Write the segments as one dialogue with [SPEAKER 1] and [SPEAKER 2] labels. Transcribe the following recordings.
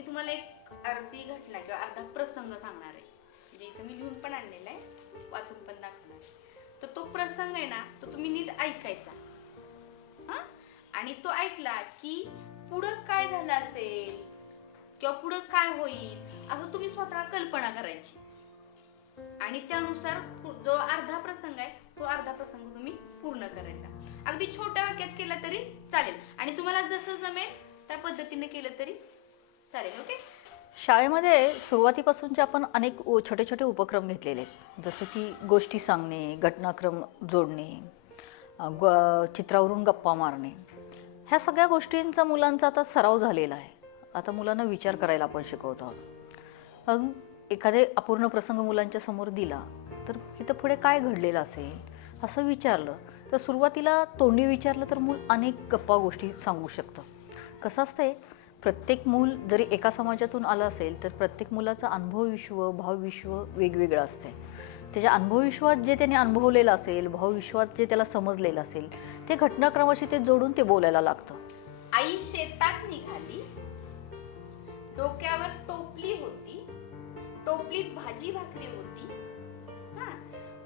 [SPEAKER 1] मी तुम्हाला एक अर्धी घटना किंवा अर्धा प्रसंग सांगणार आहे. म्हणजे इथं मी लिहून पण आणलेला आहे वाचून पण दाखवणार आहे. तर तो प्रसंग आहे ना तो तुम्ही नीट ऐकायचा. हा? आणि तो ऐकला की पुढं काय झालं असेल किंवा पुढं काय होईल असं तुम्ही स्वतः कल्पना करायची. आणि त्यानुसार जो अर्धा प्रसंग आहे तो अर्धा प्रसंग तुम्ही पूर्ण करायचा. अगदी छोट्या वाक्यात केला तरी चालेल. आणि तुम्हाला जसं जमेल त्या पद्धतीने केलं तरी चालेल ओके?
[SPEAKER 2] शाळेमध्ये सुरुवातीपासूनचे आपण अनेक उ- छोटे छोटे उपक्रम घेतलेले आहेत जसं की गोष्टी सांगणे घटनाक्रम जोडणे ग चित्रावरून गप्पा मारणे ह्या सगळ्या गोष्टींचा मुलांचा आता सराव झालेला आहे. आता मुलांना विचार करायला आपण शिकवत आहोत. मग एखादे अपूर्ण प्रसंग मुलांच्या समोर दिला तर तिथं पुढे काय घडलेलं असेल असं विचारलं तर सुरुवातीला तोंडी विचारलं तर मूल अनेक गप्पा गोष्टी सांगू शकतं. कसं असतंय प्रत्येक मूल जरी एका समाजातून आलं असेल तर प्रत्येक मुलाचं अनुभवविश्व भावविश्व वेगवेगळं असते. त्याच्या अनुभवविश्वात जे त्याने अनुभवलेलं असेल भावविश्वात जे त्याला समजलेलं असेल ते घटनाक्रमाशी ते जोडून ते बोलायला लागतं.
[SPEAKER 1] आई शेतात निघाली. डोक्यावर टोपली होती. टोपलीत भाजी भाकरी होती. हा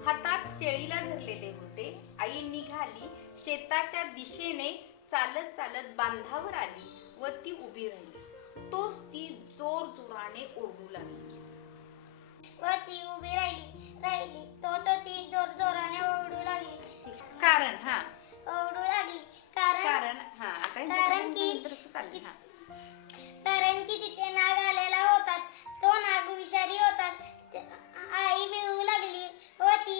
[SPEAKER 1] हातात शेळीला धरलेले होते. आई निघाली. शेताच्या दिशेने चालत चालत बांधावर आली. व ती उभी राहिली. तोच ती जोर जोराने ओरडू लागली.
[SPEAKER 3] व ती उभी राहिली राहिली. तो तो ती जोर जोराने ओरडू लागली.
[SPEAKER 1] कारण हा.
[SPEAKER 3] ओरडू लागली. कारण
[SPEAKER 1] कारण हा. आता
[SPEAKER 3] कारण की-
[SPEAKER 1] हा.
[SPEAKER 3] कारण की तिथे नाग आलेला होता तो नाग विषारी होता त- आई भिवू लागली. व ती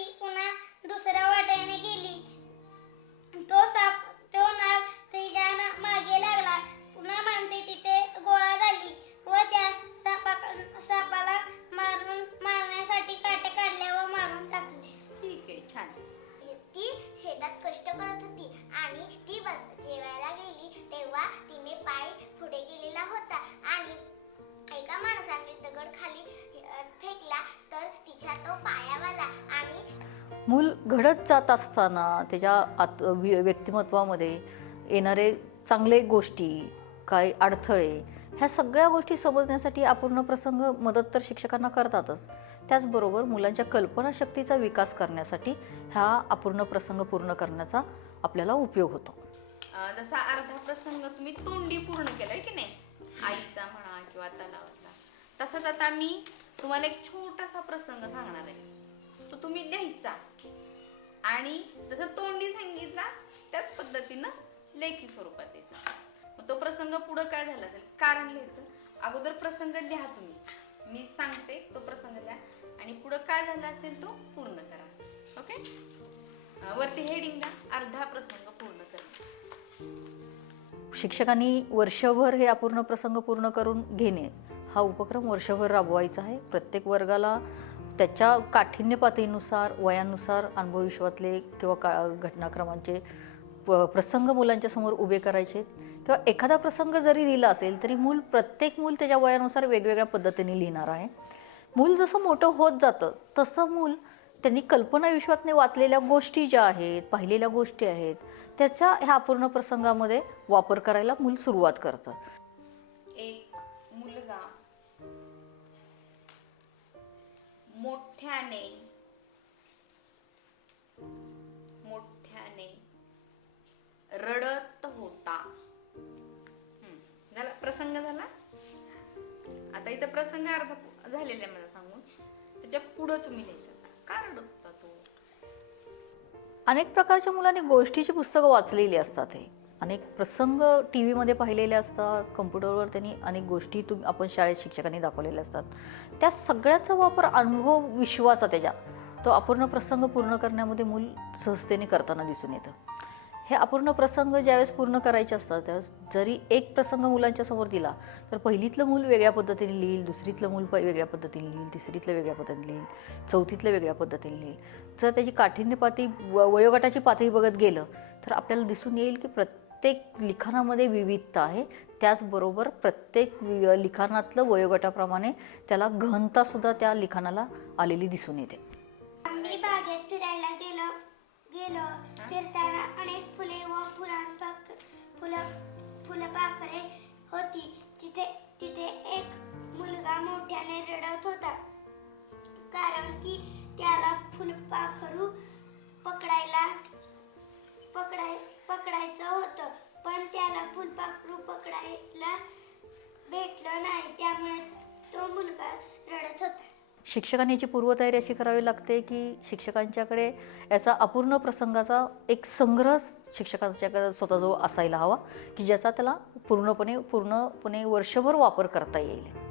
[SPEAKER 2] मूल घडत जात असताना त्याच्या आत व्यक्तिमत्वामध्ये येणारे चांगले गोष्टी काही अडथळे ह्या सगळ्या गोष्टी समजण्यासाठी अपूर्ण प्रसंग मदत तर शिक्षकांना करतातच. त्याचबरोबर मुलांच्या कल्पनाशक्तीचा विकास करण्यासाठी हा अपूर्ण प्रसंग पूर्ण करण्याचा आपल्याला उपयोग होतो.
[SPEAKER 1] जसा अर्धा प्रसंग तुम्ही तोंडी पूर्ण केलाय की नाही? आईचा म्हणा किंवा तलावाचा तसंच आता मी तुम्हाला एक छोटासा प्रसंग पद्धतीनं लेखी स्वरूपात द्यायचा मग तो प्रसंग पुढं काय झाला असेल? कारण लिहायचं. अगोदर प्रसंग लिहा तुम्ही. मी सांगते तो प्रसंग लिहा. आणि पुढं काय झाला असेल तो? पूर्ण करा. ओके? वरती हेडिंग द्या अर्धा प्रसंग पूर्ण करा.
[SPEAKER 2] शिक्षकांनी वर्षभर हे अपूर्ण प्रसंग पूर्ण करून घेणे हा उपक्रम वर्षभर राबवायचा आहे. प्रत्येक वर्गाला त्याच्या काठिण्य पातळीनुसार वयानुसार अनुभवविश्वातले किंवा का घटनाक्रमांचे प प्रसंग मुलांच्या समोर उभे करायचे. किंवा एखादा प्रसंग जरी दिला असेल तरी मूल प्रत्येक मूल त्याच्या वयानुसार वेगवेगळ्या पद्धतीने लिहिणार आहे. मूल जसं मोठं होत जातं तसं मूल त्यांनी कल्पना विश्वातने वाचलेल्या गोष्टी ज्या आहेत पाहिलेल्या गोष्टी आहेत त्याच्या ह्या अपूर्ण प्रसंगामध्ये वापर करायला मूल सुरुवात करतं.
[SPEAKER 1] एक मुलगा मोठ्याने आता इथं प्रसंग अर्धा झालेला आहे मला सांगून. त्याच्या पुढं तुम्ही लिहायचं. का रडत होता तो?
[SPEAKER 2] अनेक प्रकारच्या मुलांनी गोष्टीची पुस्तकं वाचलेली असतात हे. अनेक प्रसंग टी व्हीमध्ये पाहिलेले असतात कम्प्युटरवर त्यांनी अनेक गोष्टी तुम आपण शाळेत शिक्षकांनी दाखवलेल्या असतात. त्या सगळ्याचा वापर अनुभव विश्वाचा त्याच्या. तो अपूर्ण प्रसंग पूर्ण करण्यामध्ये मूल सहजतेने करताना दिसून येतं. हे अपूर्ण प्रसंग ज्यावेळेस पूर्ण करायचे असतात त्यावेळेस जरी एक प्रसंग मुलांच्या समोर दिला तर पहिलीतलं मूल वेगळ्या पद्धतीने लिहिल दुसरीतलं मूल प- वेगळ्या पद्धतीने लिहिल तिसरीतलं वेगळ्या पद्धतीने लिहिल चौथीतलं वेगळ्या पद्धतीने लिहिल. जर त्याची काठिण्य पातळी व- वयोगटाची पातळी बघत गेलं तर आपल्याला दिसून येईल की प्रत्येक लिखाणामध्ये विविधता आहे. त्याचबरोबर प्रत्येक लिखाणातलं वयोगटाप्रमाणे त्याला घनतासुद्धा त्या लिखाणाला आलेली दिसून येते.
[SPEAKER 3] आम्ही बागेत फिरायला गेलो गेलो. फिरताना अनेक फुले व फुलांपाक फुल फुलपाखरे होती. तिथे तिथे एक मुलगा मोठ्याने रडत होता. कारण की त्याला फुलपाखरू पकडायला पकडाय पकडायचं होतं. पण त्याला फुलपाखरू पकडायला भेटलं नाही. त्यामुळे तो मुलगा रडत होता.
[SPEAKER 2] शिक्षकांनी याची पूर्वतयारी अशी करावी लागते की शिक्षकांच्याकडे याचा अपूर्ण प्रसंगाचा एक संग्रह शिक्षकांच्याकडे स्वतःजवळ असायला हवा की ज्याचा त्याला पूर्णपणे पूर्णपणे वर्षभर वापर करता येईल.